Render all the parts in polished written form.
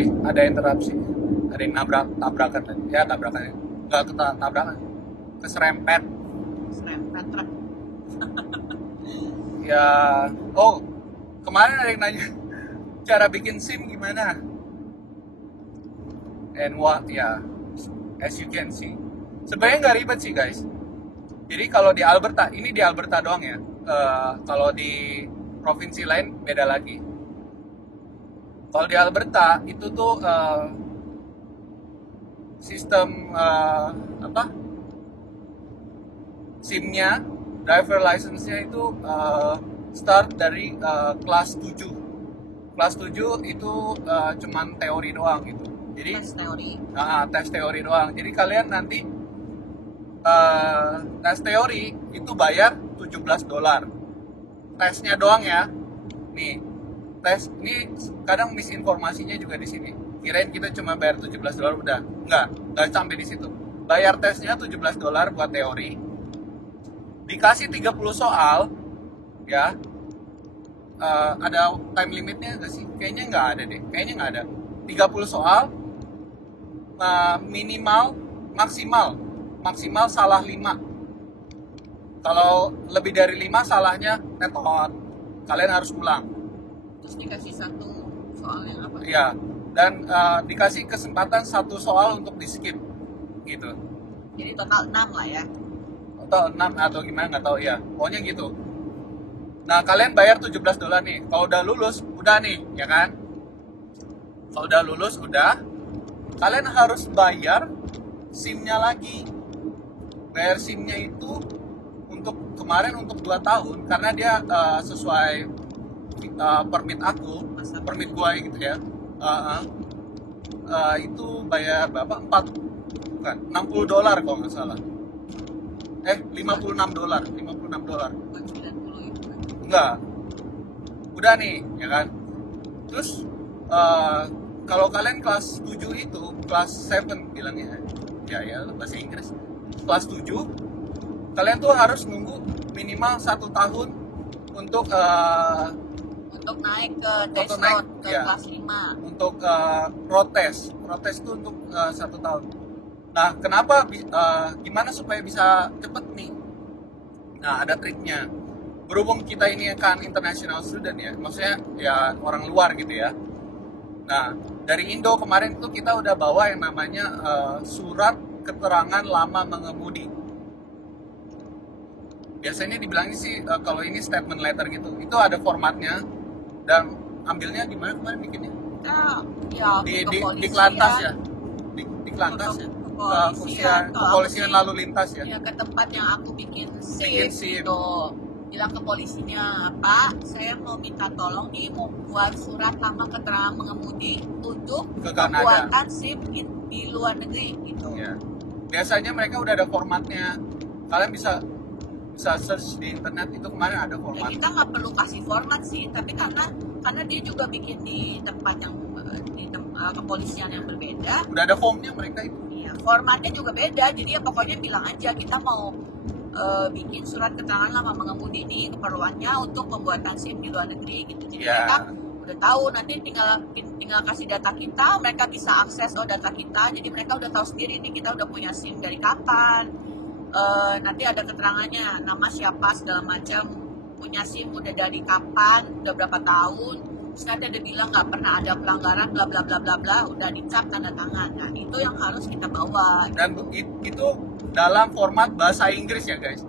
sorry, ada interupsi, ada yang tabrakan, ya tabrakan, nggak tabrakan, keserempet truk. ya. Oh, kemarin ada yang nanya cara bikin SIM gimana, and what ya, as you can see sebenarnya nggak ribet sih guys. Jadi kalau di Alberta, ini di Alberta doang ya, kalau di provinsi lain beda lagi. Kalau di Alberta itu tuh sistem SIM-nya, driver license-nya itu start dari kelas 7. Kelas 7 itu cuman teori doang gitu. Jadi tes teori doang. Jadi kalian nanti tes teori itu bayar $17. Tesnya doang ya. Nih, tes ini kadang misinformasinya juga di sini. Kirain kita cuma bayar $17 udah. Enggak sampai di situ. Bayar tesnya $17 buat teori. Dikasih 30 soal ya. Ada time limitnya nggak sih? Kayaknya nggak ada deh. Kayaknya nggak ada. 30 soal, maksimal salah 5. Kalau lebih dari 5 salahnya tetot. Kalian harus ulang. Terus dikasih satu soal yang apa? Iya. Dan dikasih kesempatan satu soal untuk di skip gitu. Jadi total 6 lah ya. Total 6 atau gimana nggak tahu ya. Pokoknya gitu. Nah, kalian bayar $17 nih. Kalau udah lulus, udah nih, ya kan? Kalau udah lulus, udah. Kalian harus bayar SIM-nya lagi. Bayar SIM-nya itu untuk kemarin untuk 2 tahun karena dia sesuai permit aku, permit gua gitu ya. Itu bayar berapa? Bukan, $60 kalau nggak salah. $56. Bukan 90 itu kan. Enggak. Udah nih, ya kan? Terus kalau kalian kelas 7 itu, kelas 7 bilangnya. Ya bahasa Inggris. Kelas 7, kalian tuh harus nunggu minimal 1 tahun untuk naik ke test road ke kelas 5. Untuk road test. Road test itu untuk 1 tahun. Nah, kenapa gimana supaya bisa cepet nih? Nah, ada triknya. Berhubung kita ini kan international student ya, maksudnya ya orang luar gitu ya. Nah, dari Indo kemarin tuh kita udah bawa yang namanya surat keterangan lama mengemudi. Biasanya dibilangnya sih kalau ini statement letter gitu. Itu ada formatnya dan ambilnya di mana kemarin bikinnya? Di Kelantas ya. Di Kelantas ya. Kepolisian lalu lintas ya. Ya, ke tempat yang aku bikin SIM. gitu. Bilang ke polisinya, Pak, saya mau minta tolong nih mau buat surat lama keterangan mengemudi untuk pembuatan SIM di luar negeri gitu. Ya. Biasanya mereka udah ada formatnya. Kalian bisa search di internet, itu kemarin ada format. Ya, kita nggak perlu kasih format sih, tapi karena dia juga bikin di tempat yang di kepolisian yang berbeda. Udah ada formnya mereka itu. Iya, formatnya juga beda. Jadi ya pokoknya bilang aja kita mau bikin surat keterangan lama mengemudi ini keperluannya untuk pembuatan SIM di luar negeri gitu. Jadi mereka udah tahu, nanti tinggal kasih data kita, mereka bisa akses data kita. Jadi mereka udah tahu sendiri nih kita udah punya SIM dari kapan. Nanti ada keterangannya, nama siapa segala macam, punya SIM udah dari kapan, udah berapa tahun. Terus nanti ada bilang nggak pernah ada pelanggaran bla bla bla bla bla, udah dicap tanda tangan. Nah, itu yang harus kita bawa. Dan itu dalam format bahasa Inggris ya guys.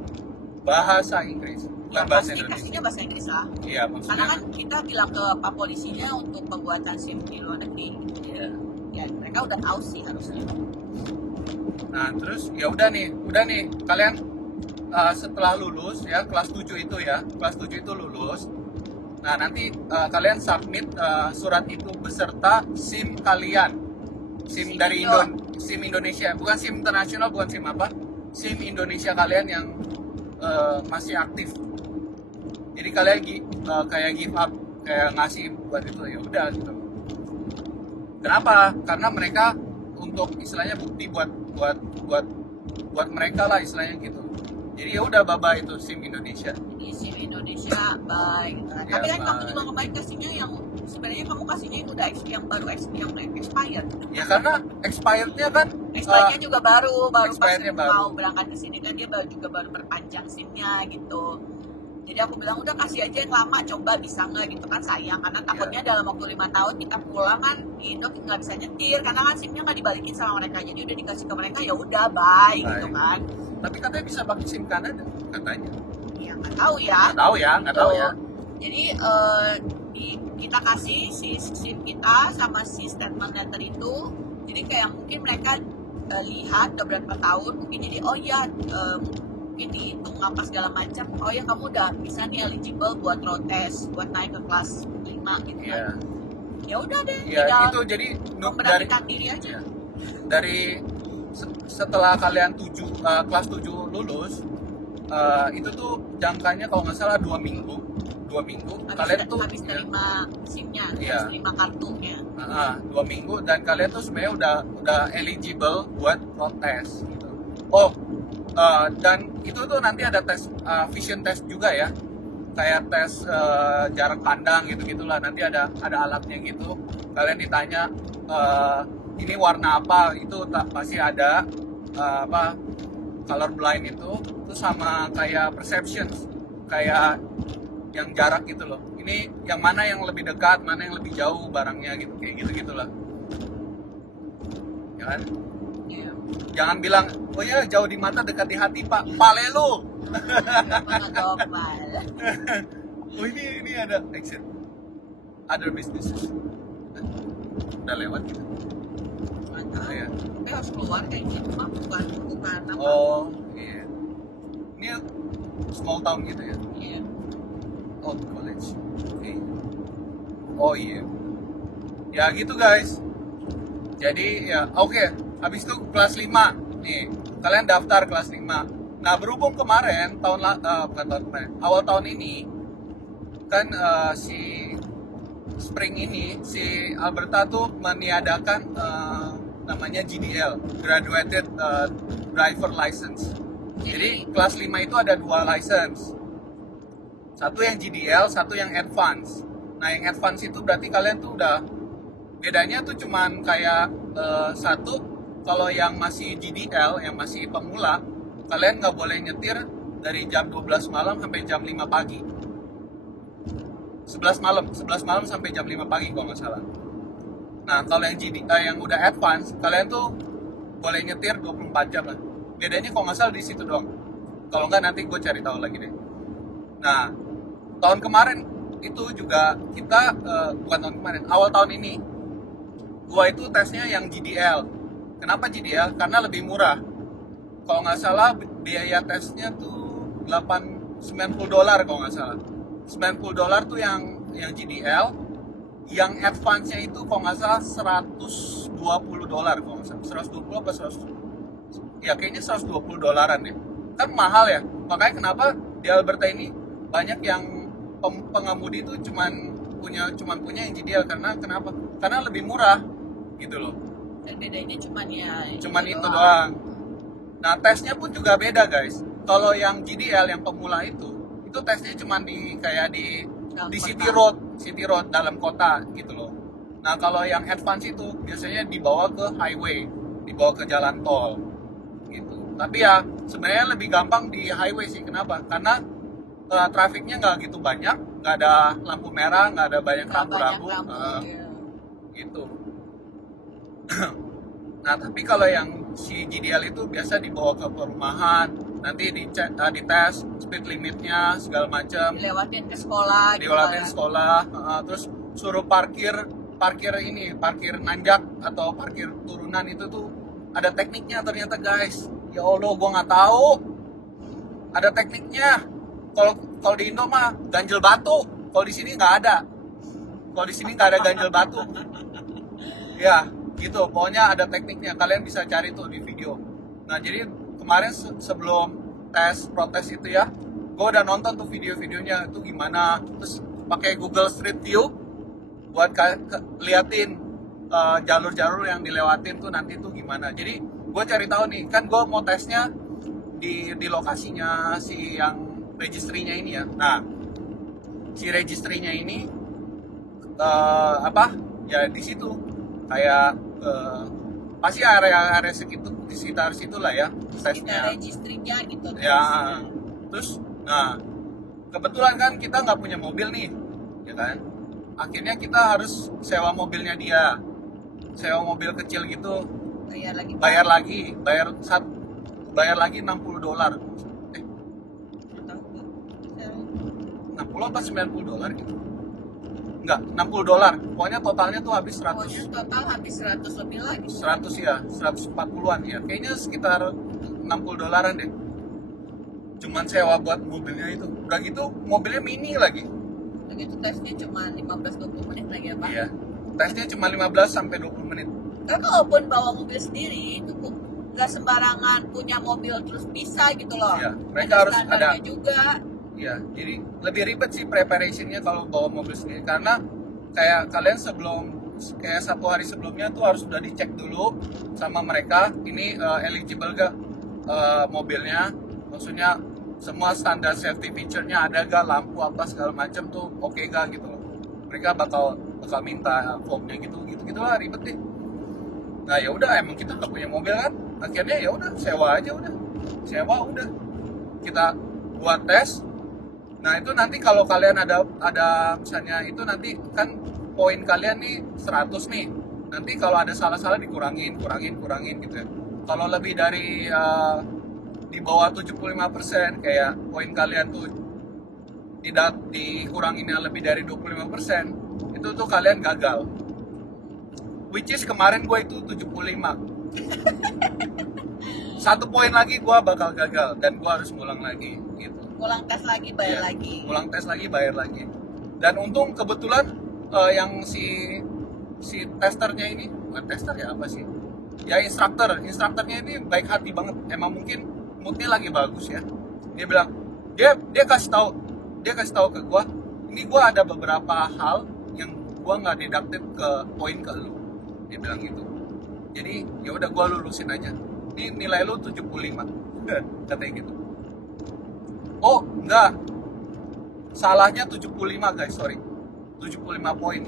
Bahasa Inggris, bukan bahasa Indonesia. Pastinya bahasa Inggris lah. Iya, maksudnya. Karena kan kita bilang ke Pak Polisinya untuk pembuatan SIM di luar negeri. Iya. Ya, mereka udah tahu sih harusnya. Nah, terus ya udah nih kalian setelah lulus ya, kelas 7 itu ya, kelas 7 itu lulus. Nah, nanti kalian submit surat itu beserta SIM kalian. SIM dari SIM Indonesia, bukan SIM internasional, bukan SIM apa, SIM Indonesia kalian yang masih aktif. Jadi kalian kayak give up, kayak ngasih buat itu, ya udah gitu. Kenapa? Karena mereka untuk istilahnya bukti buat mereka lah istilahnya gitu. Jadi ya udah bye itu SIM Indonesia. Jadi SIM Indonesia bye gitu kan. Ya, tapi kan bye. kamu juga kemarin kasihnya yang sebenarnya kamu kasihnya itu udah yang baru yang expired. Ya karena expirednya kan expirednya juga baru pas baru. mau berangkat ke sini kan dia juga baru perpanjang SIM-nya gitu. Jadi aku bilang udah kasih aja yang lama, coba bisa nggak gitu kan, sayang karena takutnya dalam waktu 5 tahun kita pulang kan di Indo nggak bisa nyetir karena kan SIM-nya nggak dibalikin sama mereka, jadi udah dikasih ke mereka ya udah bye gitu kan. Tapi katanya bisa pakai SIM Kanada katanya. Ya nggak tahu ya. Nggak tahu ya. Jadi kita kasih si SIM kita sama si statement letter itu, jadi kayak mungkin mereka lihat udah berapa tahun mungkin, jadi oh ya mungkin dihitung apa segala macam, oh ya kamu udah bisa nih eligible buat road test buat naik ke kelas 5 gitu kan. Ya udah deh, itu jadi memberanikan diri aja. Dari setelah kalian kelas 7 lulus, itu tuh jangkanya kalau nggak salah 2 minggu kalian tuh habis terima SIM-nya, habis terima kartunya. 2 minggu dan kalian tuh sebenarnya udah eligible buat road test gitu. Dan itu tuh nanti ada tes vision test juga ya, kayak tes jarak pandang gitu-gitulah, nanti ada alatnya gitu, kalian ditanya ini warna apa, itu pasti ada color blind itu, terus sama kayak perception, kayak yang jarak gitu loh, ini yang mana yang lebih dekat, mana yang lebih jauh barangnya gitu, kayak gitu-gitulah ya kan. Jangan bilang, oh ya jauh di mata dekat di hati pak, pale lu. Oh ini ada exit other businesses, udah lewat gitu. Ya. Tapi harus keluar kayak gitu mah, bukan apa. Oh iya, ini small town gitu ya. Iya. Oh college. Okay. Oh iya. Ya gitu guys. Jadi ya oke. Habis itu kelas 5 nih, kalian daftar kelas 5. Nah berhubung kemarin awal tahun ini kan si spring ini si Alberta tuh meniadakan namanya GDL, Graduated Driver License. Jadi kelas 5 itu ada 2 license, satu yang GDL, satu yang advance. Nah yang advance itu berarti kalian tuh udah, bedanya tuh cuman kayak satu, kalau yang masih GDL, yang masih pemula, kalian nggak boleh nyetir dari jam 12 malam sampai jam 5 pagi. 11 malam sampai jam 5 pagi kalau nggak salah. Nah kalau yang yang udah advance, kalian tuh boleh nyetir 24 jam lah. Bedanya kalau nggak salah di situ doang. Kalau nggak nanti gue cari tahu lagi deh. Nah tahun kemarin itu juga kita, bukan tahun kemarin, awal tahun ini gue itu tesnya yang GDL. Kenapa GDL? Karena lebih murah. Kalau nggak salah biaya tesnya tuh $90 kalau nggak salah. $90 tuh yang GDL. Yang advance-nya itu kalau nggak salah $120 kalau nggak salah. 120 apa 100? Ya kayaknya $120 ya. Kan mahal ya. Makanya kenapa di Alberta ini banyak yang pengemudi itu cuman punya yang GDL, karena kenapa? Karena lebih murah gitu loh. Dan bedanya cuman itu doang. Nah tesnya pun juga beda guys. Kalau yang GDL yang pemula itu tesnya cuman di city road dalam kota gitu loh. Nah kalau yang advance itu biasanya dibawa ke highway, dibawa ke jalan tol gitu. Tapi ya sebenarnya lebih gampang di highway sih. Kenapa? Karena trafiknya nggak gitu banyak, nggak ada lampu merah, nggak ada banyak rambu-rambu gitu. Nah tapi kalau yang si GDL itu biasa dibawa ke perumahan, nanti dites speed limitnya segala macam, dilewatin sekolah, terus suruh parkir nanjak atau parkir turunan, itu tuh ada tekniknya ternyata guys. Ya Allah, gua nggak tahu ada tekniknya. Kalau di Indo mah ganjel batu, kalau di sini nggak ada. Kalau di sini nggak ada ganjel batu. Ya gitu, pokoknya ada tekniknya, kalian bisa cari tuh di video. Nah jadi kemarin sebelum protes itu ya, gue udah nonton tuh video-videonya itu gimana, terus pakai Google Street View buat liatin jalur-jalur yang dilewatin tuh nanti tuh gimana. Jadi gue cari tahu nih, kan gue mau tesnya di lokasinya si yang registrinya ini ya. Nah si registrinya ini apa ya di situ kayak pasti area-area segitu di sekitar situlah ya tesnya registrinya gitu ya. Terus nah kebetulan kan kita nggak punya mobil nih ya kan, akhirnya kita harus sewa mobilnya dia, sewa mobil kecil gitu, bayar lagi $60. $60 apa $90 gitu, enggak $60, pokoknya totalnya tuh habis 100. Pokoknya total habis 100 lebih lagi. 100 ya, 140-an ya, kayaknya sekitar $60 deh. Cuman sewa buat mobilnya itu. Udah gitu mobilnya mini lagi. Udah gitu tesnya cuma 15-20 menit lagi ya Pak? Iya, tesnya cuma 15-20 menit. Karena kalaupun bawa mobil sendiri itu nggak sembarangan punya mobil terus bisa gitu loh. Iya, mereka harus ada juga. Iya, jadi lebih ribet sih preparationnya kalau bawa mobil sendiri, karena kayak kalian kayak 1 hari sebelumnya tuh harus udah dicek dulu sama mereka ini eligible gak mobilnya, maksudnya semua standar safety feature-nya ada gak, lampu apa segala macam tuh oke gak gitu loh. Mereka bakal minta formnya gitulah, ribet deh. Nah ya udah, emang kita nggak punya mobil kan, akhirnya ya udah sewa kita buat tes. Nah itu nanti kalau kalian ada misalnya itu nanti kan poin kalian nih 100 nih, nanti kalau ada salah-salah dikurangin gitu ya. Kalau lebih dari di bawah 75%, kayak poin kalian tuh tidak dikuranginnya lebih dari 25%, itu tuh kalian gagal. Which is kemarin gue itu 75. 1 poin lagi gue bakal gagal dan gue harus ngulang lagi gitu. Ulang tes lagi, bayar lagi. Ulang tes lagi, bayar lagi. Dan untung kebetulan yang si testernya ini, bukan tester ya apa sih? Ya instrukturnya ini baik hati banget. Emang mungkin moodnya lagi bagus ya. Dia bilang, dia kasih tahu ke gua, ini gua ada beberapa hal yang gua nggak deducted ke poin ke lu. Dia bilang gitu. Jadi ya udah gua lulusin aja. Ini nilai lu 75. Katanya gitu. Oh, enggak. Salahnya 75 guys, sorry. 75 poin.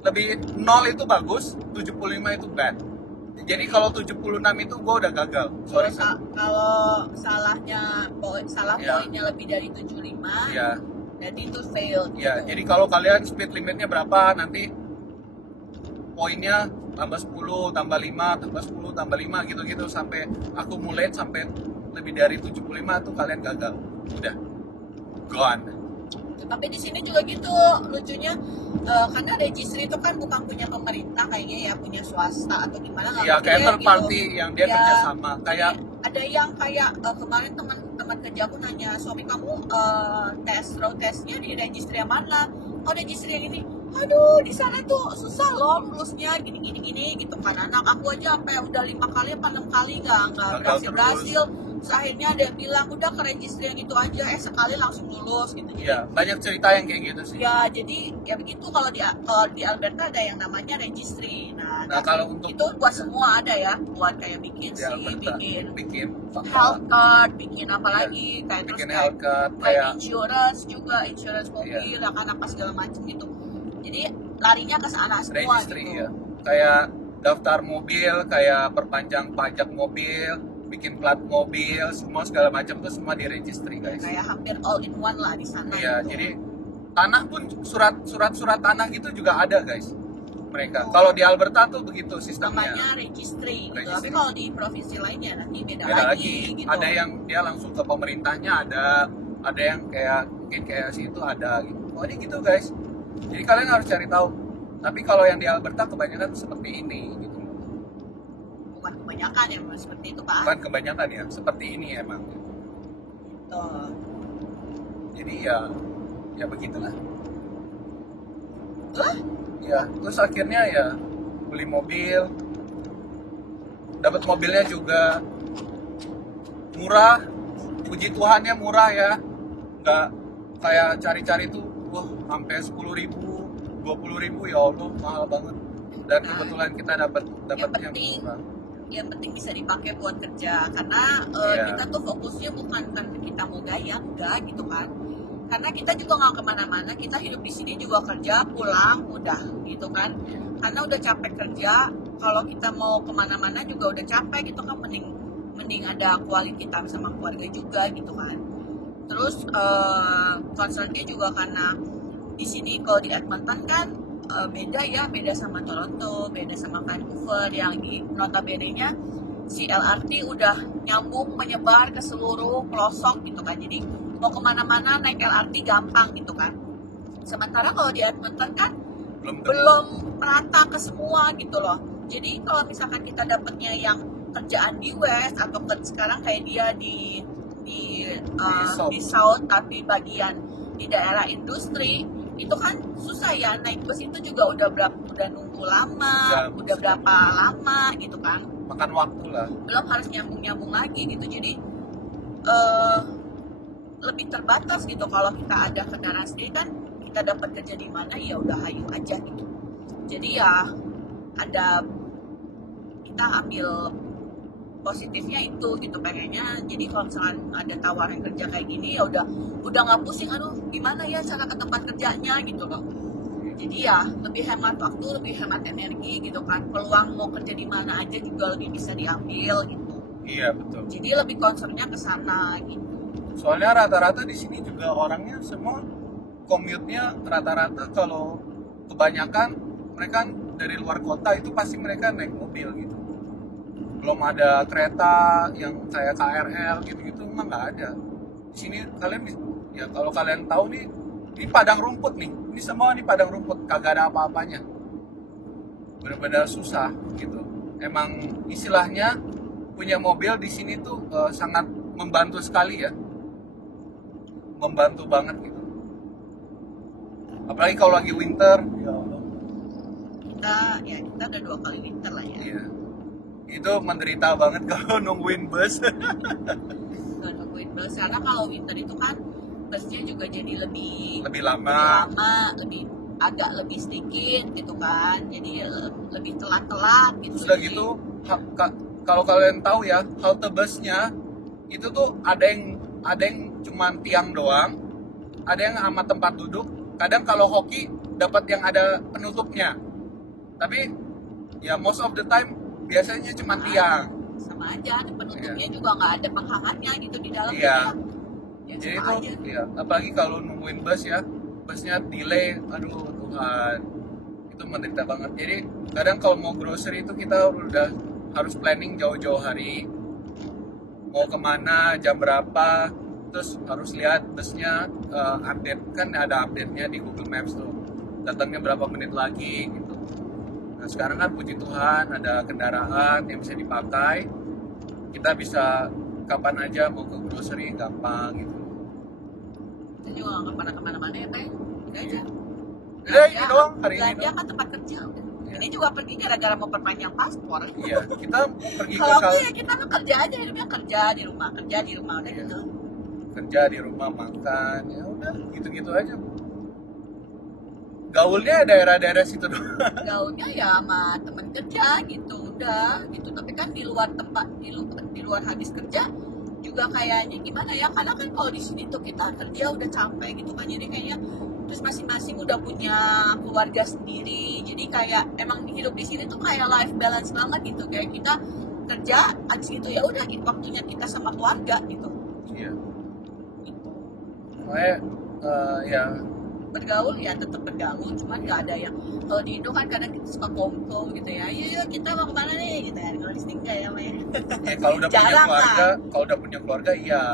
Lebih 0 itu bagus, 75 itu bad. Jadi kalau 76 itu gue udah gagal. Sorry. Kalau poinnya lebih dari 75, ya. Jadi itu fail. Ya, gitu. Jadi kalau kalian speed limitnya berapa, nanti poinnya tambah 10, tambah 5, tambah 10, tambah 5 gitu-gitu sampai accumulate sampai lebih dari 75 tuh kalian gagal. Udah. Gone. Tapi di sini juga gitu lucunya, karena registry itu kan bukan punya pemerintah kayaknya ya, punya swasta atau gimana nggak? Ya kayak third party gitu. yang dia kerjasama. Kayak ada yang kayak kemarin teman kerja aku nanya, suami kamu road testnya di registry yang mana? Oh registry yang ini. Aduh di sana tuh susah loh lulusnya gini gitu kan. Anak aku aja sampai udah 5 kali apa 6 kali nggak berhasil. Akhirnya ada yang bilang udah ke registry yang itu aja, sekali langsung lulus gitu. Iya, banyak cerita yang kayak gitu sih. Ya jadi ya begitu, kalau di Alberta ada yang namanya registry. Nah kalau untuk itu buat semua ada ya, buat kayak bikin health card, bikin apa lagi kayak bikin terus health card, kayak insurance mobil, apa segala macam gitu. Jadi larinya ke sana semua registry, gitu. Ya. Kayak daftar mobil, kayak perpanjang pajak mobil, bikin plat mobil, semua segala macam tuh semua di registry guys. Kayak hampir all in one lah di sana. Iya, gitu. jadi tanah pun surat tanah gitu juga ada guys. Mereka. Kalau di Alberta tuh begitu sistemnya. Namanya registry. Gitu. Tapi kalau di provinsi lainnya nanti beda lagi. Gitu. Ada yang dia langsung ke pemerintahnya, ada yang kayak mungkin kayak situ ada gitu. Oh ini gitu guys. Jadi kalian harus cari tahu. Tapi kalau yang di Alberta kebanyakan seperti ini gitu. Bukan kebanyakan ya seperti itu Pak. Bukan kebanyakan ya, seperti ini emang. Gitu. Jadi ya begitulah. Ya, terus akhirnya ya beli mobil, dapat mobilnya juga murah, puji Tuhannya murah ya, nggak kayak cari-cari tuh, wah sampai 10.000, 20.000 ya Allah mahal banget. Dan kebetulan kita dapat yang murah. Yang penting bisa dipakai buat kerja, karena kita tuh fokusnya bukan kita mau gaya enggak gitu kan. karena kita juga nggak kemana-mana, kita hidup di sini juga kerja pulang udah gitu kan, karena udah capek kerja. Kalau kita mau kemana-mana juga udah capek gitu kan, mending ada quality time sama keluarga juga gitu kan. Terus concernnya juga karena di sini kalau di Edmonton kan beda sama Toronto, beda sama Vancouver yang di notabene-nya si LRT udah nyambung menyebar ke seluruh pelosok gitu kan, jadi mau kemana-mana naik LRT gampang gitu kan. Sementara kalau di Edmonton kan belum merata ke semua gitu loh. Jadi kalau misalkan kita dapatnya yang kerjaan di West atau sekarang kayak dia di South tapi bagian di daerah industri, itu kan susah ya, naik bus itu juga udah nunggu lama, udah berapa lama gitu kan, makan waktu lah, belum harus nyambung lagi gitu. Jadi lebih terbatas gitu. Kalau kita ada kendaraan sendiri kan kita dapat kerja di mana ya udah hayu aja gitu. Jadi ya kita ambil positifnya itu gitu pengennya. Jadi kalau misalkan ada tawaran kerja kayak gini ya udah nggak pusing, aduh gimana ya cara ke tempat kerjanya gitu loh. Jadi ya lebih hemat waktu, lebih hemat energi gitu kan. Peluang mau kerja di mana aja juga lebih bisa diambil gitu. Iya betul. Jadi lebih concernnya ke sana gitu. Soalnya rata-rata di sini juga orangnya semua commute-nya rata-rata, kalau kebanyakan mereka dari luar kota itu pasti mereka naik mobil gitu. Belum ada kereta yang kayak KRL gitu-gitu mah nggak ada. Di sini kalian ya kalau kalian tahu nih, ini padang rumput nih. Ini semua nih padang rumput, kagak ada apa-apanya. Benar-benar susah gitu. Emang istilahnya punya mobil di sini tuh sangat membantu sekali ya. Membantu banget gitu. Apalagi kalau lagi winter, ya Allah. Kita udah 2 kali winter lah ya. Iya. Itu menderita banget kalau nungguin bus. Nungguin bus, karena kalau winter itu kan busnya juga jadi lebih lama, agak lebih sedikit gitu kan, jadi lebih telat gitu. Sudah gitu, kalau kalian tahu ya, halte busnya itu tuh ada yang cuman tiang doang, ada yang sama tempat duduk. Kadang kalau hoki dapat yang ada penutupnya, tapi ya most of the time biasanya cuma tiang. Sama aja, penutupnya juga nggak ada penghangatnya gitu di dalam. Iya. Ya, jadi itu ya, apalagi kalau nungguin bus ya, busnya delay, aduh Tuhan, itu menderita banget. Jadi kadang kalau mau grocery itu kita udah harus planning jauh-jauh hari, mau kemana, jam berapa, terus harus lihat busnya update, kan ada update-nya di Google Maps tuh, datangnya berapa menit lagi gitu. Nah sekarang kan puji Tuhan ada kendaraan yang bisa dipakai, kita bisa kapan aja mau ke grocery gampang gitu. Kita juga nggak pernah kemana-mana ya Teh, udah aja. Ini doang hari ini. Dia kan tempat kerja. Ini juga pergi gara-gara mau perpanjang paspor. Iya, kita pergi ke kalau ya kita mah kerja aja, hidupnya kerja di rumah udah gitu. Kerja di rumah, makan, ya udah gitu-gitu aja. Gaulnya daerah-daerah situ doang. Gaulnya ya sama teman kerja gitu, udah gitu. Tapi kan di luar tempat, di luar habis kerja juga kayaknya gimana ya, karena kan kalau di sini tuh kita kerja udah capek gitu kan, jadi kayaknya terus masing-masing udah punya keluarga sendiri, jadi kayak emang hidup di sini tuh kayak life balance banget gitu, kayak kita kerja abis itu ya udah waktunya kita sama keluarga gitu. Iya. Makanya ya bergaul ya tetap bergaul, cuman nggak ada yang kalau di Indo kan kadang kita suka kongko gitu ya, iya kita mau kemana nih gitu ya, kalau di sini nggak ya kalau udah punya keluarga, kalau udah punya keluarga iya.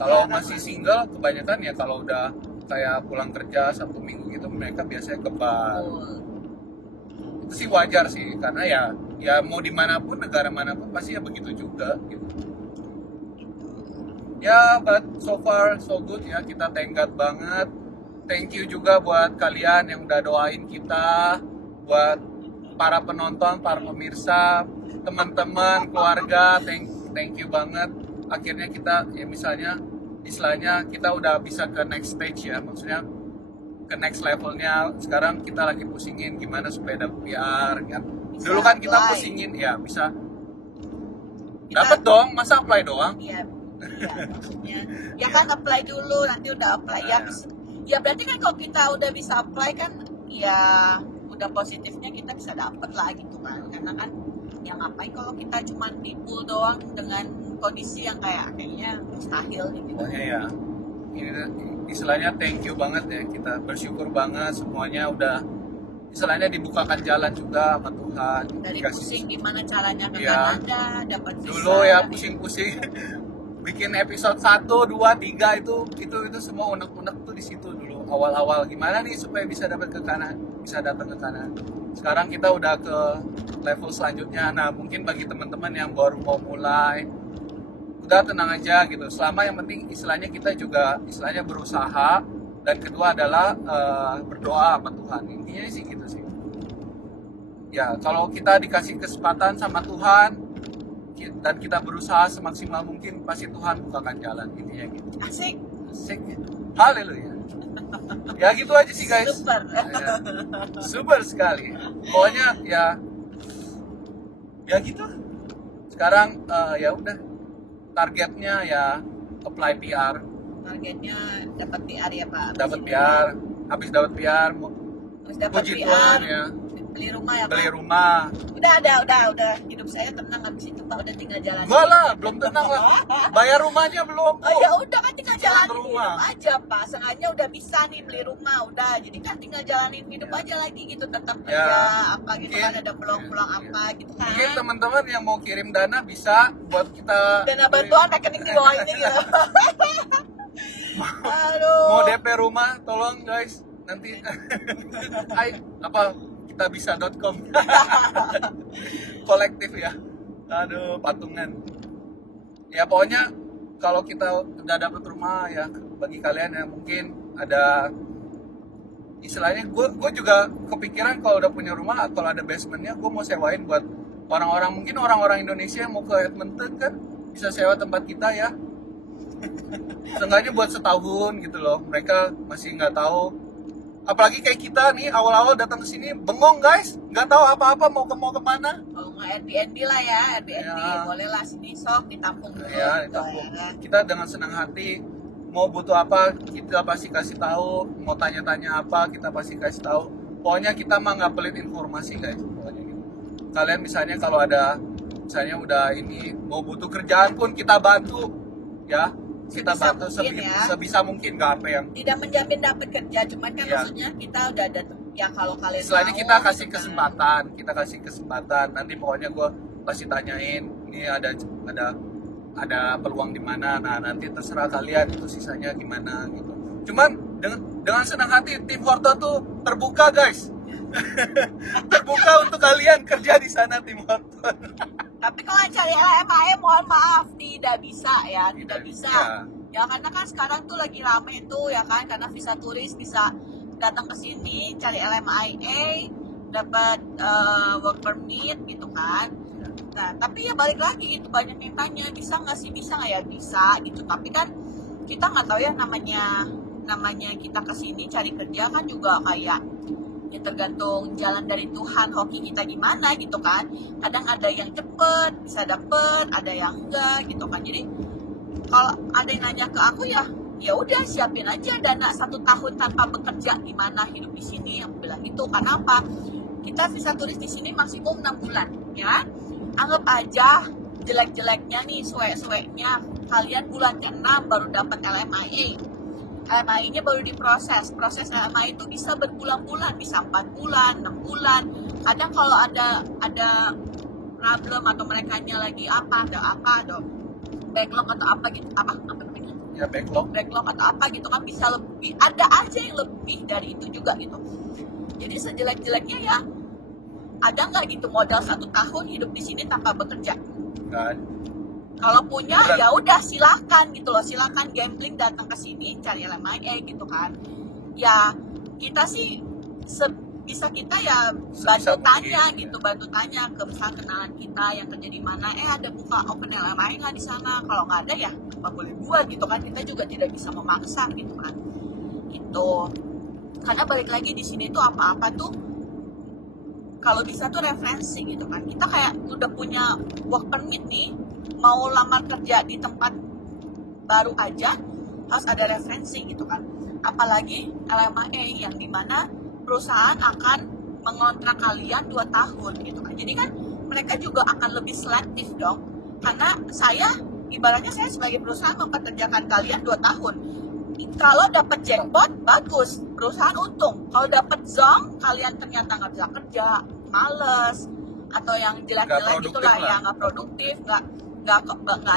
Kalau masih single kebanyakan ya kalau udah kayak pulang kerja Sabtu Minggu gitu mereka biasanya ke bar. Itu sih wajar sih, karena ya mau dimanapun, negara manapun pasti ya begitu juga gitu. Ya but so far so good ya, kita thank God banget. Thank you juga buat kalian yang udah doain kita, buat para penonton, para pemirsa, teman-teman, keluarga, thank you banget. Akhirnya kita ya misalnya istilahnya kita udah bisa ke next stage ya, maksudnya ke next levelnya. Sekarang kita lagi pusingin gimana supaya dapat PR kan. Dulu kan kita pusingin ya bisa dapat dong, masa apply doang? Iya, Ya, maksudnya ya kan apply dulu, nanti udah apply ya berarti kan kalau kita udah bisa apply kan ya udah positifnya kita bisa dapet lah gitu kan, karena kan yang ngapain kalau kita cuma di pool doang dengan kondisi yang kayaknya mustahil gitu. Ya ini istilahnya thank you banget ya, kita bersyukur banget semuanya udah istilahnya dibukakan jalan juga sama Tuhan. Dari pusing gimana caranya ke ya. Kanada dapat visa dulu ya pusing-pusing bikin episode 1, 2, 3 itu semua unek-unek tuh di situ dulu awal-awal gimana nih supaya bisa dapat ke kanan, bisa datang ke kanan. Sekarang kita udah ke level selanjutnya. Nah mungkin bagi teman-teman yang baru mau mulai, udah tenang aja gitu, selama yang penting istilahnya kita juga istilahnya berusaha, dan kedua adalah berdoa sama Tuhan, intinya sih gitu sih ya. Kalau kita dikasih kesempatan sama Tuhan dan kita berusaha semaksimal mungkin, pasti Tuhan bukakan jalan, intinya gitu. Asik haleluya. Ya gitu aja sih guys. Super. Ya, super sekali pokoknya ya gitu. Sekarang ya udah targetnya ya apply PR. Targetnya dapat PR ya Pak. Dapat PR, habis dapat PR, puji Tuhan ya. Beli rumah ya Pak. Beli rumah. Udah. Hidup saya tenang habis itu Pak, udah tinggal jalan. Enggak lah, belum tenang lah. Bayar rumahnya belum. Oh ya udah kan tinggal jalanin rumah hidup aja Pak. Sengaja udah bisa nih beli rumah, udah. Jadi kan tinggal jalanin hidup aja lagi gitu, tetap kerja apa gitu kan, ada peluang-peluang apa gitu kan. Mungkin teman-teman yang mau kirim dana bisa buat kita. Dana bantuan rekening di bawah ini gitu. Mau DP rumah tolong guys, nanti kita bisa.com kolektif ya, aduh patungan ya. Pokoknya kalau kita udah dapet rumah ya, bagi kalian yang mungkin ada istilahnya, gue juga kepikiran kalau udah punya rumah, kalau ada basementnya gue mau sewain buat orang-orang, mungkin orang-orang Indonesia yang mau ke Edmonton kan bisa sewa tempat kita ya. Seenggaknya buat setahun gitu loh, mereka masih nggak tahu, apalagi kayak kita nih awal-awal datang ke sini bengong guys, nggak tahu apa-apa mau kemana. Oh nggak Airbnb lah ya, Airbnb ya. Boleh lah sini sok ditampung dulu ya, gitu ya. Kita dengan senang hati mau butuh apa kita pasti kasih tahu, mau tanya-tanya apa kita pasti kasih tahu. Pokoknya kita mah nggak pelit informasi guys, pokoknya gitu. Kalian misalnya kalau ada misalnya udah ini mau butuh kerjaan pun kita bantu ya. Kita bantu sebisa mungkin, nggak apa yang tidak menjamin dapat kerja, cuman kan maksudnya kita udah ada ya, kalau kalian selain kita kasih kesempatan, nanti pokoknya gue pasti tanyain ini ada peluang di mana, nah nanti terserah kalian itu sisanya gimana gitu. Cuman dengan senang hati tim Horton tuh terbuka guys. Terbuka untuk kalian kerja di sana tim Horton. Tapi kalau cari LMAE mohon maaf tidak bisa ya, tidak bisa. Ya karena kan sekarang tuh lagi rame tuh ya kan, karena visa turis bisa datang ke sini cari LMAE, dapat work permit gitu kan. Nah tapi ya balik lagi itu, banyak yang tanya bisa nggak ya, bisa gitu. Tapi kan kita nggak tahu ya, namanya kita kesini cari kerja kan juga kayak ya tergantung jalan dari Tuhan, hoki kita gimana gitu kan. Kadang ada yang cepet bisa dapet, ada yang enggak gitu kan. Jadi kalau ada yang nanya ke aku ya udah siapin aja dana 1 tahun tanpa bekerja, gimana hidup di sini. Aku bilang gitu. Karena apa? Kita visa turis di sini maksimum 6 bulan ya. Anggap aja jelek-jeleknya nih, suek-sueknya kalian bulan ke-6 baru dapat LMIA. LMI-nya baru diproses. Proses LMI itu bisa berbulan-bulan, bisa 4 bulan, 6 bulan. Kadang kalau ada problem atau merekanya lagi ada backlog atau apa gitu, apa namanya? Ya backlog atau apa gitu kan, bisa lebih, ada aja yang lebih dari itu juga gitu. Jadi sejelek-jeleknya ya ada nggak gitu modal 1 tahun hidup di sini tanpa bekerja? Kan. Kalau punya ya udah silakan gitu loh, silakan gambling datang ke sini cari LMIA gitu kan. Ya kita sih bisa kita ya bantu tanya ke misalnya kenalan kita yang kerja di mana, ada buka open LMIA nggak di sana. Kalau nggak ada ya apa boleh buat gitu kan, kita juga tidak bisa memaksa gitu kan. Gitu. Karena balik lagi di sini tuh apa-apa tuh kalau bisa tuh referensi gitu kan. Kita kayak udah punya work permit nih, mau lamar kerja di tempat baru aja harus ada referensi gitu kan. Apalagi LMAE yang dimana perusahaan akan mengontrak kalian 2 tahun gitu kan. Jadi kan mereka juga akan lebih selektif dong. Karena ibaratnya saya sebagai perusahaan mempekerjakan kalian 2 tahun. Kalau dapat jackpot, bagus, perusahaan untung. Kalau dapat zonk, kalian ternyata nggak bisa kerja, males, atau yang jelek-jelek gitulah, yang nggak produktif, nggak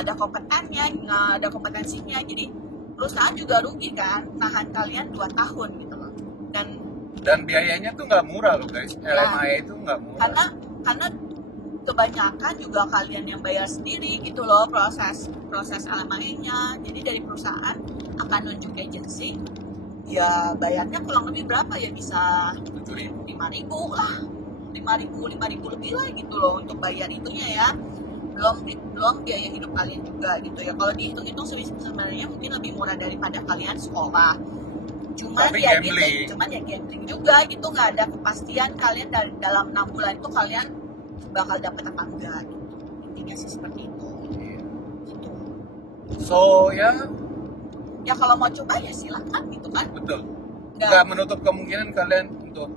ada kompetennya, nggak ada kompetensinya. Jadi perusahaan juga rugi kan, nahan kalian 2 tahun gitu loh. Dan biayanya tuh nggak murah loh guys, LMAE itu nggak murah. Karena kebanyakan juga kalian yang bayar sendiri gitu loh proses LMAE-nya. Jadi dari perusahaan akan nunjuk agensi, ya bayarnya kurang lebih berapa ya, bisa 5.000 lah, 5.000 lebih lah gitu loh untuk bayar itunya ya. Belum biaya hidup kalian juga gitu ya. Kalau dihitung-hitung sebenarnya mungkin lebih murah daripada kalian sekolah. Cuman ya gambling juga gitu, nggak ada kepastian kalian dalam 6 bulan itu kalian bakal dapet apa enggak gitu. Intinya sih seperti itu. Gitu. So ya kalau mau coba ya silakan gitu kan. Betul. Nggak menutup kemungkinan kalian untuk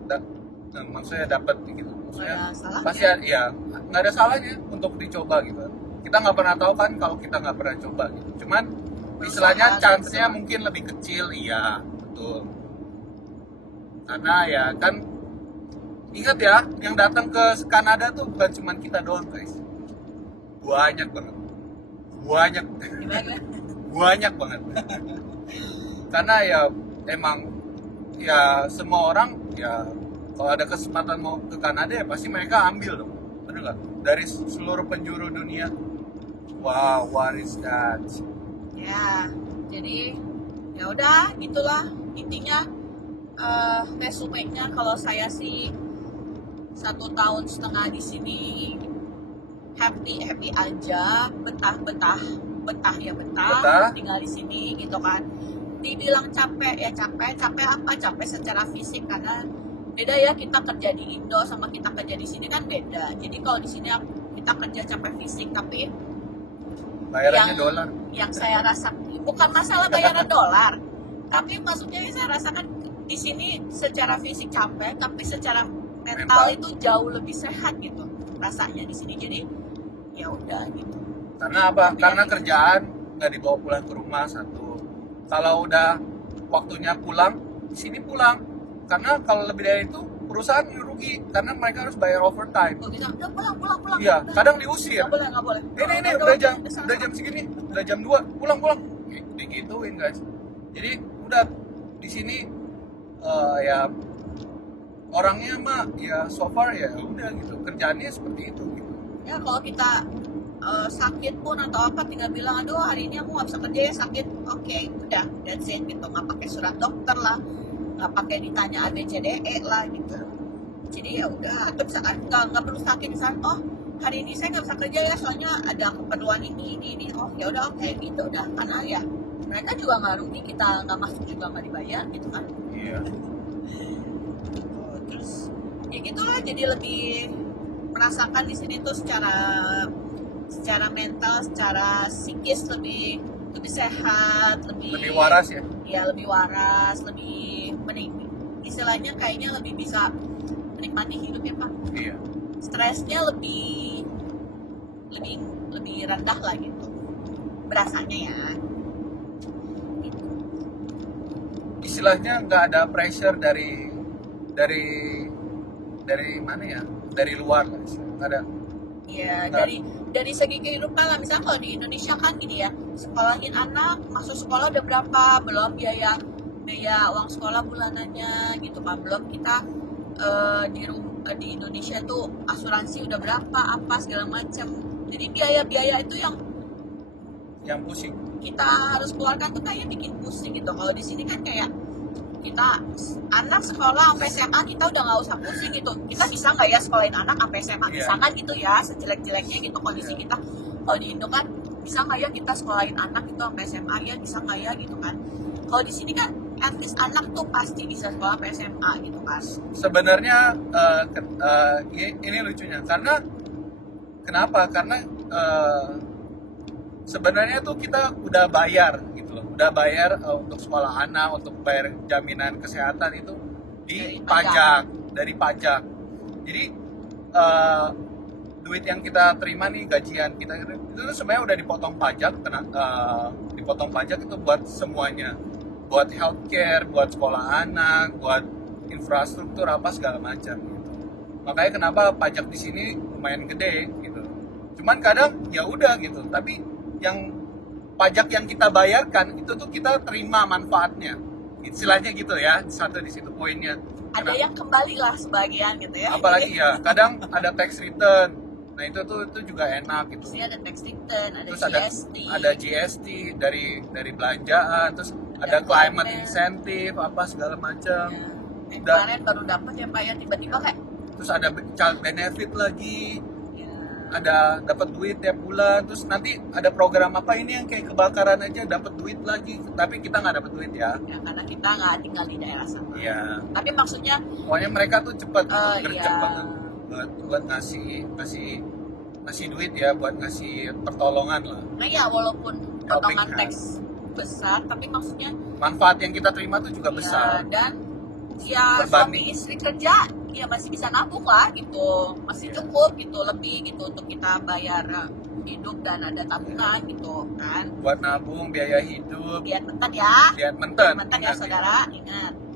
maksudnya dapat gitu. Maksudnya pasti ya nggak ada salahnya untuk dicoba gitu. Kita nggak pernah tahu kan kalau kita nggak pernah coba gitu. Cuman istilahnya chance-nya mungkin lebih kecil, iya betul. Karena ya kan ingat ya, yang datang ke Kanada tuh bukan cuma kita doang guys, banyak banget. Karena ya emang ya semua orang ya kalau ada kesempatan mau ke Kanada ya pasti mereka ambil dong, bener nggak? Dari seluruh penjuru dunia. Wow, what is that? Ya, jadi ya udah gitulah intinya. Resumenya kalau saya sih 1,5 tahun di sini happy aja, betah tinggal di sini gitu kan. Dibilang capek ya capek apa? Capek secara fisik karena beda ya, kita kerja di Indo sama kita kerja di sini kan beda. Jadi kalau di sini kita kerja capek fisik, tapi bayarannya dolar. Yang saya rasa bukan masalah bayaran dolar, tapi maksudnya yang saya rasakan di sini secara fisik capek, tapi secara mental itu jauh lebih sehat gitu rasanya di sini. Jadi ya udah gitu. Karena apa? Karena kerjaan nggak dibawa pulang ke rumah satu. Kalau udah waktunya pulang, sini pulang. Karena kalau lebih dari itu perusahaan rugi karena mereka harus bayar overtime. Oh gitu, udah pulang. Iya, kadang diusir. Nggak boleh. Ini udah jam segini, udah jam 2, pulang. Digituin guys. Jadi udah di sini ya orangnya mah ya so far ya udah gitu, kerjaannya seperti itu gitu. Ya kalau kita sakit pun atau apa tinggal bilang aduh hari ini aku nggak bisa kerja ya sakit, oke, udah that's it gitu, nggak pakai surat dokter lah, nggak pakai ditanya ABCDE lah gitu. Jadi ya udah, atau misalkan nggak perlu sakit, misalkan oh hari ini saya nggak bisa kerja ya soalnya ada keperluan ini, oh ya udah oke gitu udah, karena ya mereka juga nggak rugi, kita nggak masuk juga nggak dibayar gitu kan. Iya. Terus ya gitulah, jadi lebih merasakan di sini tuh secara mental, secara psikis lebih sehat, lebih waras ya. Ya lebih waras, lebih istilahnya kayaknya lebih bisa menikmati hidup ya Pak. Iya. Stresnya lebih rendah lah gitu berasanya ya. Istilahnya nggak ada pressure dari mana ya, dari luar lah, nggak ada. Ya dari segi kehidupan lah, misalnya kalau di Indonesia kan gini ya, sekolahin anak masuk sekolah udah berapa, belum biaya uang sekolah bulanannya gitu kan, belum kita di Indonesia tuh asuransi udah berapa apa segala macam, jadi biaya itu yang pusing kita harus keluarkan tuh kayak bikin pusing gitu. Kalau di sini kan kayak kita anak sekolah sampai SMA kita udah nggak usah pusing gitu, kita bisa nggak ya sekolahin anak sampai SMA misalkan gitu ya, sejelek-jeleknya gitu kondisi kita. Kalau di Indo kan bisa nggak ya kita sekolahin anak itu sampai SMA ya, bisa nggak ya gitu kan. Kalau di sini kan at least anak tuh pasti bisa sekolah sampai SMA gitu kan. Sebenarnya ini lucunya karena kenapa? Karena sebenarnya tuh kita udah bayar gitu loh, udah bayar untuk sekolah anak, untuk bayar jaminan kesehatan itu di dari pajak. Jadi duit yang kita terima nih, gajian kita itu sebenarnya udah dipotong pajak, dipotong pajak itu buat semuanya, buat healthcare, buat sekolah anak, buat infrastruktur apa segala macam gitu. Makanya kenapa pajak di sini lumayan gede gitu. Cuman kadang ya udah gitu, tapi yang pajak yang kita bayarkan itu tuh kita terima manfaatnya, istilahnya gitu ya. Satu di situ poinnya. Ada yang kembali lah sebagian gitu ya. Apalagi ya, kadang ada tax return. Nah itu juga enak gitu. Ada tax return, ada terus GST. Ada GST dari belanjaan, terus ada climate incentive apa segala macam. Ya. Kemarin baru dapat ya Pak ya, tiba-tiba kayak. Terus ada child benefit lagi. Ya. Ada dapat duit tiap bulan. Terus nanti ada program apa ini yang kayak kebakaran aja dapat duit lagi. Tapi kita nggak dapat duit ya. Ya karena kita nggak tinggal di daerah sana. Iya. Tapi maksudnya. Pokoknya mereka tuh cepat gercep iya. banget. Buat ngasih duit ya, buat ngasih pertolongan lah. Nah ya walaupun potongan teks besar, tapi maksudnya manfaat yang kita terima tuh juga besar. Dan ya suami istri kerja ya masih bisa nabung lah gitu, masih cukup gitu, lebih gitu untuk kita bayar hidup dan ada tabungan gitu kan. Buat nabung biaya hidup. Lihat menten ya. Lihat menten ya saudara, ingat.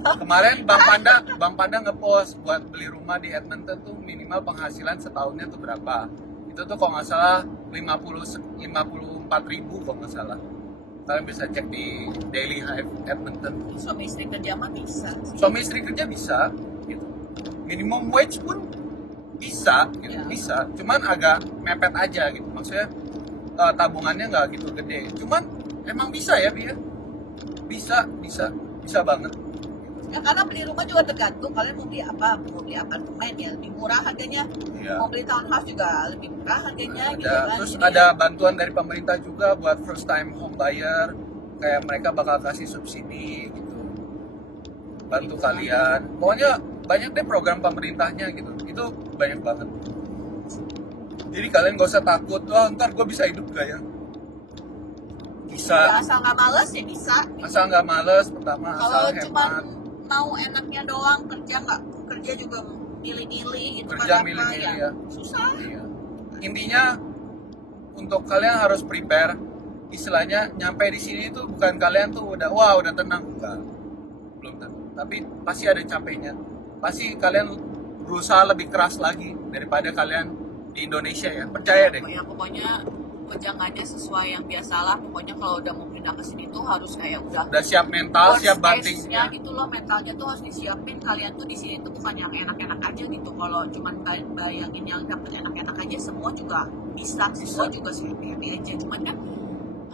Kemarin Bang Panda ngepost buat beli rumah di Edmonton tuh minimal penghasilan setahunnya tuh berapa. Itu tuh kalau nggak salah 54.000 kalau nggak salah. Kalian bisa cek di Daily Hive Edmonton. Suami istri kerja mah bisa. Suami istri kerja bisa gitu. Minimum wage pun bisa gitu. Bisa, cuman agak mepet aja gitu. Maksudnya tabungannya nggak gitu gede. Cuman emang bisa ya Bi ya? Bisa banget. Ya karena beli rumah juga tergantung kalian mau beli apa, mau beli apartemen ya lebih murah harganya, mau beli townhouse juga lebih murah harganya. Gitu kan. Terus ada bantuan dari pemerintah juga buat first time home buyer, kayak mereka bakal kasih subsidi gitu, bantu kalian. Pokoknya banyak deh program pemerintahnya gitu, itu banyak banget. Jadi kalian gak usah takut, ntar gue bisa hidup gak ya? Bisa. Ya, asal nggak males ya bisa. Asal nggak males pertama, kalau asal cuma hemat. Mau enaknya doang, kerja juga milih-milih gitu. Kerja milih-milih ya. Susah. Iya. Intinya untuk kalian harus prepare, istilahnya nyampe di sini tuh bukan kalian tuh udah tenang, enggak. Belum tenang. Tapi pasti ada capeknya. Pasti kalian berusaha lebih keras lagi daripada kalian di Indonesia ya. Percaya deh. Pokoknya jangannya sesuai yang biasalah. Pokoknya kalau udah mau pindah ke sini tuh harus kayak udah siap mental, siap bantingnya gitu loh, mentalnya tuh harus disiapin. Kalian tuh di sini tuh bukan yang enak-enak aja gitu. Kalau cuman bayangin yang dapet enak-enak aja, semua juga bisa. Semua juga happy aja. Cuman kan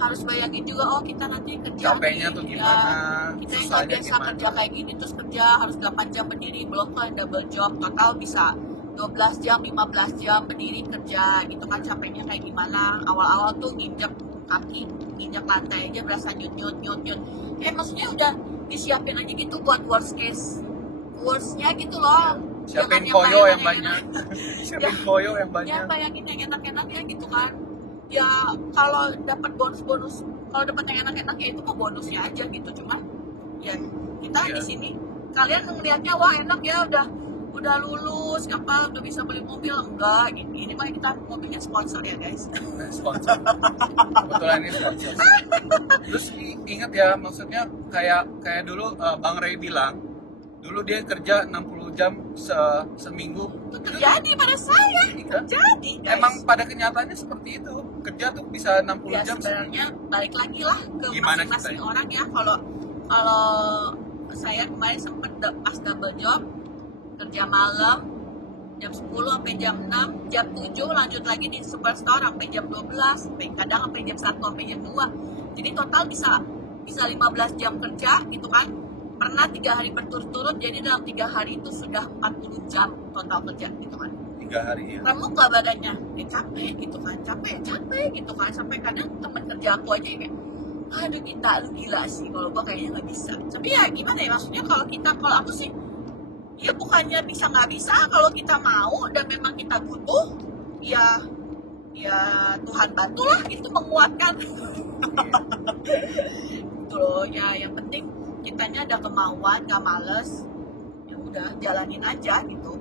harus bayangin juga, kita nanti kerja capeknya tuh gimana, kita yang nggak biasa kerja kayak gini terus kerja harus 8 jam berdiri, belum kan double job, total bisa 12 jam, 15 jam berdiri kerja gitu kan, capeknya kayak gimana. Awal-awal tuh nginjak kaki, nginjak lantai aja berasa nyut. Maksudnya udah disiapin aja gitu buat worstnya gitu loh. Siapin koyo yang banyak. Siapin koyo yang banyak. Ya bayangin yang enak-enaknya gitu kan. Ya kalau dapat bonus, kalau dapat yang enak-enak ya itu mah bonusnya aja gitu. Cuma ya kita di sini kalian ngelihatnya wah enak ya, udah lulus, kapal udah bisa beli mobil, enggak gitu. Ini mah kita mobilnya sponsor ya guys. Sponsor. Kebetulan ini sponsor. Terus ingat ya, maksudnya kayak dulu Bang Ray bilang, dulu dia kerja 60 jam seminggu. Terjadi pada saya. Terjadi guys. Emang pada kenyataannya seperti itu. Kerja tuh bisa 60 jam sebenarnya balik lagi lah ke masing-masing orang ya. Kalau saya kemarin sempat pas double job, kerja malam jam 10 sampai jam 6, jam 7 lanjut lagi di superstore sampai jam 12, kadang sampai jam 1 sampai jam 2. Jadi total bisa 15 jam kerja gitu kan. Pernah 3 hari berturut-turut, jadi dalam 3 hari itu sudah 40 jam total kerja gitu kan. 3 hari ya. Remuk lah badannya, capek gitu kan, capek gitu kan. Sampai kadang temen kerja aku aja kayak, aduh kita lu gila sih, kalau gua kayaknya nggak bisa. Tapi ya gimana ya, maksudnya kalau aku sih ya bukannya bisa nggak bisa, kalau kita mau dan memang kita butuh ya ya Tuhan bantulah itu menguatkan. Gitu loh ya, yang penting kitanya ada kemauan, gak males, ya udah jalanin aja gitu.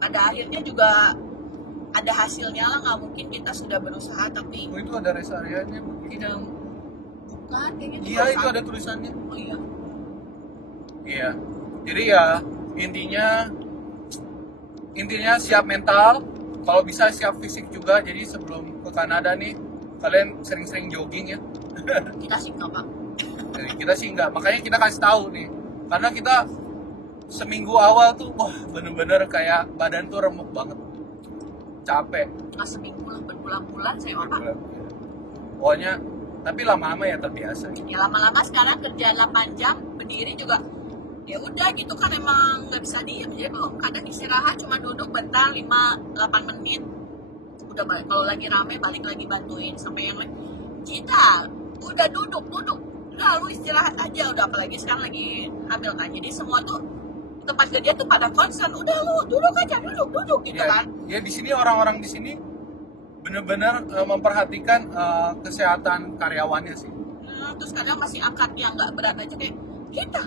Pada akhirnya juga ada hasilnya lah, nggak mungkin kita sudah berusaha tapi itu ada rest area-nya tidak. Bukan kayaknya iya itu ada tulisannya. Oh iya. Iya, jadi ya intinya siap mental, kalau bisa siap fisik juga. Jadi sebelum ke Kanada nih kalian sering-sering jogging ya. Kita sih nggak, Pak. Kita sih enggak, makanya kita kasih tahu nih, karena kita seminggu awal tuh wah bener-bener kayak badan tuh remuk banget, capek. Nggak seminggu lah, berbulan-bulan saya Pak. Pokoknya tapi lama-lama ya terbiasa. Ya lama-lama sekarang kerja 8 jam berdiri juga ya udah gitu kan, emang nggak bisa diem. Jadi kadang istirahat cuma duduk bentar 5-8 menit udah balik. Kalau lagi rame balik lagi bantuin sampai yang lain. Kita udah duduk udah lu istirahat aja udah, apalagi sekarang lagi hamil kan, jadi semua tuh tempat kerja tuh pada concern udah lu duduk aja duduk gitu ya, kan. Ya di sini orang-orang di sini benar-benar memperhatikan kesehatan karyawannya sih. Terus kadang masih angkat yang nggak berat aja kayak kita.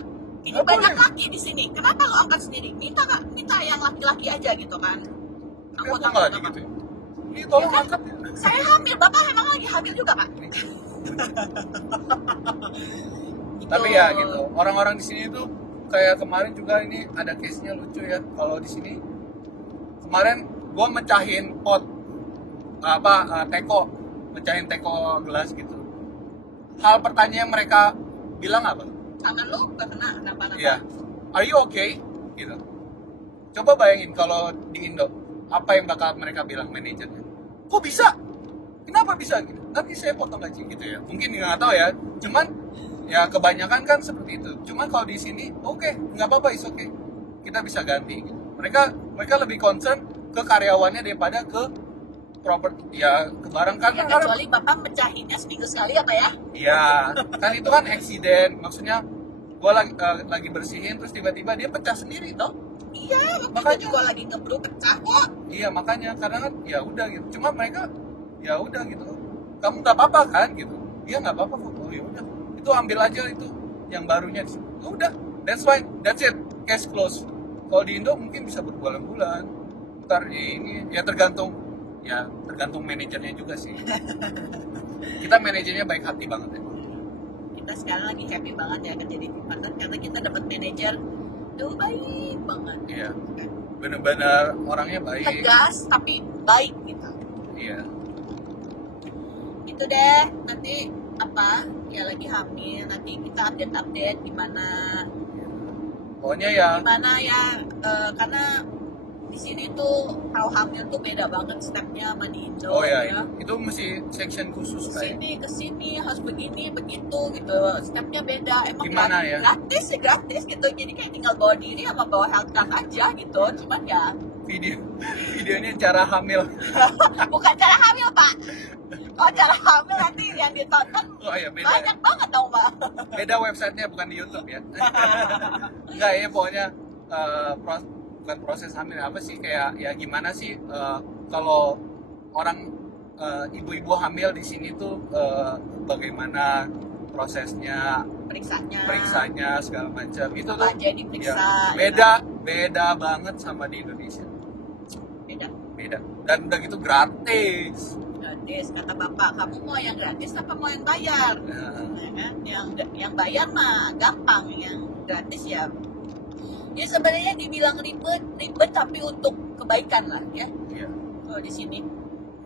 Ini Nggak banyak boleh. laki di sini. Kenapa lo angkat sendiri? Minta yang laki-laki aja gitu kan. Aku nggak gitu. Ini tolong Ya kan? angkat ya. Saya hamil, Bapak emang lagi hamil juga Pak. Gitu. Tapi ya gitu. Orang-orang di sini tuh kayak kemarin juga ini ada case-nya lucu ya. Kalau di sini kemarin gua mecahin pot mecahin teko gelas gitu. Hal pertanyaan yang mereka bilang apa? Tangan lo gak kena kenapa-napa. Iya. Are you okay? Gitu. Coba bayangin kalau di Indo, apa yang bakal mereka bilang manajernya? Kok bisa? Kenapa bisa gitu? Nanti saya potong gaji gitu ya. Mungkin nggak tahu ya. Cuman ya kebanyakan kan seperti itu. Cuman kalau di sini, oke, nggak apa-apa, is okay. Kita bisa ganti. Gitu. Mereka lebih concern ke karyawannya daripada ke properti ya, ke barang kan. Ya, kecuali Bapak mecahinnya seminggu sekali apa ya? Iya, kan itu kan accident. Maksudnya gua lagi bersihin terus tiba-tiba dia pecah sendiri toh. Iya, Makanya- makanya juga lagi ngebruk pecah kok. Iya makanya karena kan ya udah gitu. Cuma mereka ya udah gitu. Kamu nggak apa-apa kan gitu? Iya nggak apa-apa kok. Oh ya udah. Itu ambil aja itu yang barunya. Oh, udah. That's fine. That's it. Case close. Kalau di Indo mungkin bisa berbulan-bulan. Ntar ini ya tergantung manajernya juga sih. Kita manajernya baik hati banget ya. Kita sekarang lagi happy banget ya kerja di partner karena kita dapat manajer tuh baik banget. Iya. Bener-bener orangnya baik. Tegas tapi baik gitu. Iya. Itu deh, nanti apa ya lagi hamil, nanti kita update gimana Pokoknya ya. Karena di sini tuh kalau hamil tuh beda banget stepnya sama di Indo. Oh ya. Itu mesti section khusus kayak. Sini ke sini harus begini begitu gitu, stepnya beda. Emang Gimana ya? gratis gitu, jadi kayak tinggal bawa diri sama bawa health card aja gitu. Cuman ya Videonya cara hamil. bukan cara hamil Pak. Oh cara hamil nanti yang ditonton Oh iya beda. banyak banget dong Pak. Beda websitenya, bukan di YouTube ya. Enggak, ini pokoknya bukan proses hamil apa sih, kayak ya gimana sih kalau orang ibu-ibu hamil di sini tuh bagaimana prosesnya, periksanya segala macam itu tuh Jadi periksa ya, beda banget sama di Indonesia. Beda. Dan udah gitu gratis. Kata bapak, kamu mau yang gratis apa mau yang bayar? Nah, Ya kan? Yang bayar mah gampang, yang gratis ya sebenarnya dibilang ribet tapi untuk kebaikan lah ya. iya. Kalau di sini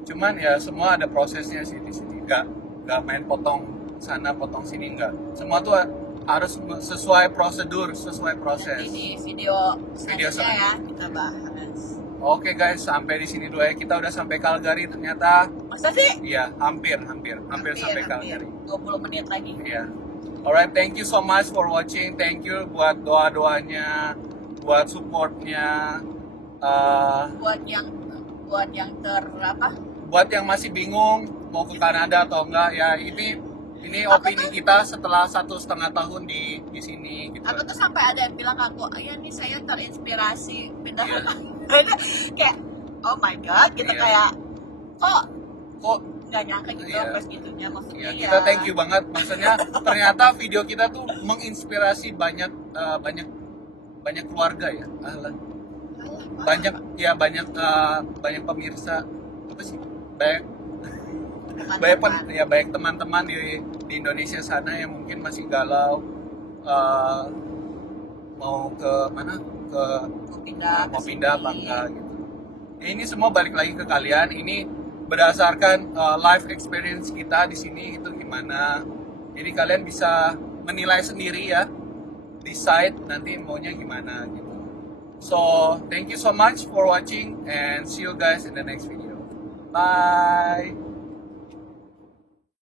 Cuman ya semua ada prosesnya sih di sini. Nggak main potong sana potong sini, nggak. Semua tuh harus sesuai prosedur, sesuai proses. nanti di video Video selanjutnya ya kita bahas. Oke guys, sampai di sini dulu ya. Kita udah sampai Calgary ternyata. Masa sih? Iya, hampir sampai Calgary. 20 menit lagi. Iya. Alright, thank you so much for watching. Thank you buat doa-doanya, buat supportnya. Buat yang Buat yang masih bingung mau ke Kanada atau enggak ya, ini opini kita setelah 1,5 tahun di sini gitu. aku tuh sampai ada yang bilang ke aku, ayah nih saya terinspirasi pindah Iya. kayak oh my god gitu, Iya. kayak kok kok nggak nyangka gitu Iya. pas gitunya maksudnya ya, kita thank you banget, maksudnya ternyata video kita tuh menginspirasi banyak banyak keluarga ya. Banyak ya, banyak pemirsa, apa sih, banyak teman-teman di Indonesia sana yang mungkin masih galau, mau ke mana, mau pindah apa enggak gitu. Ini semua balik lagi ke kalian. Ini berdasarkan life experience kita di sini itu gimana. Jadi kalian bisa menilai sendiri ya, decide nanti maunya gimana gitu. So thank you so much for watching and see you guys in the next video. Bye.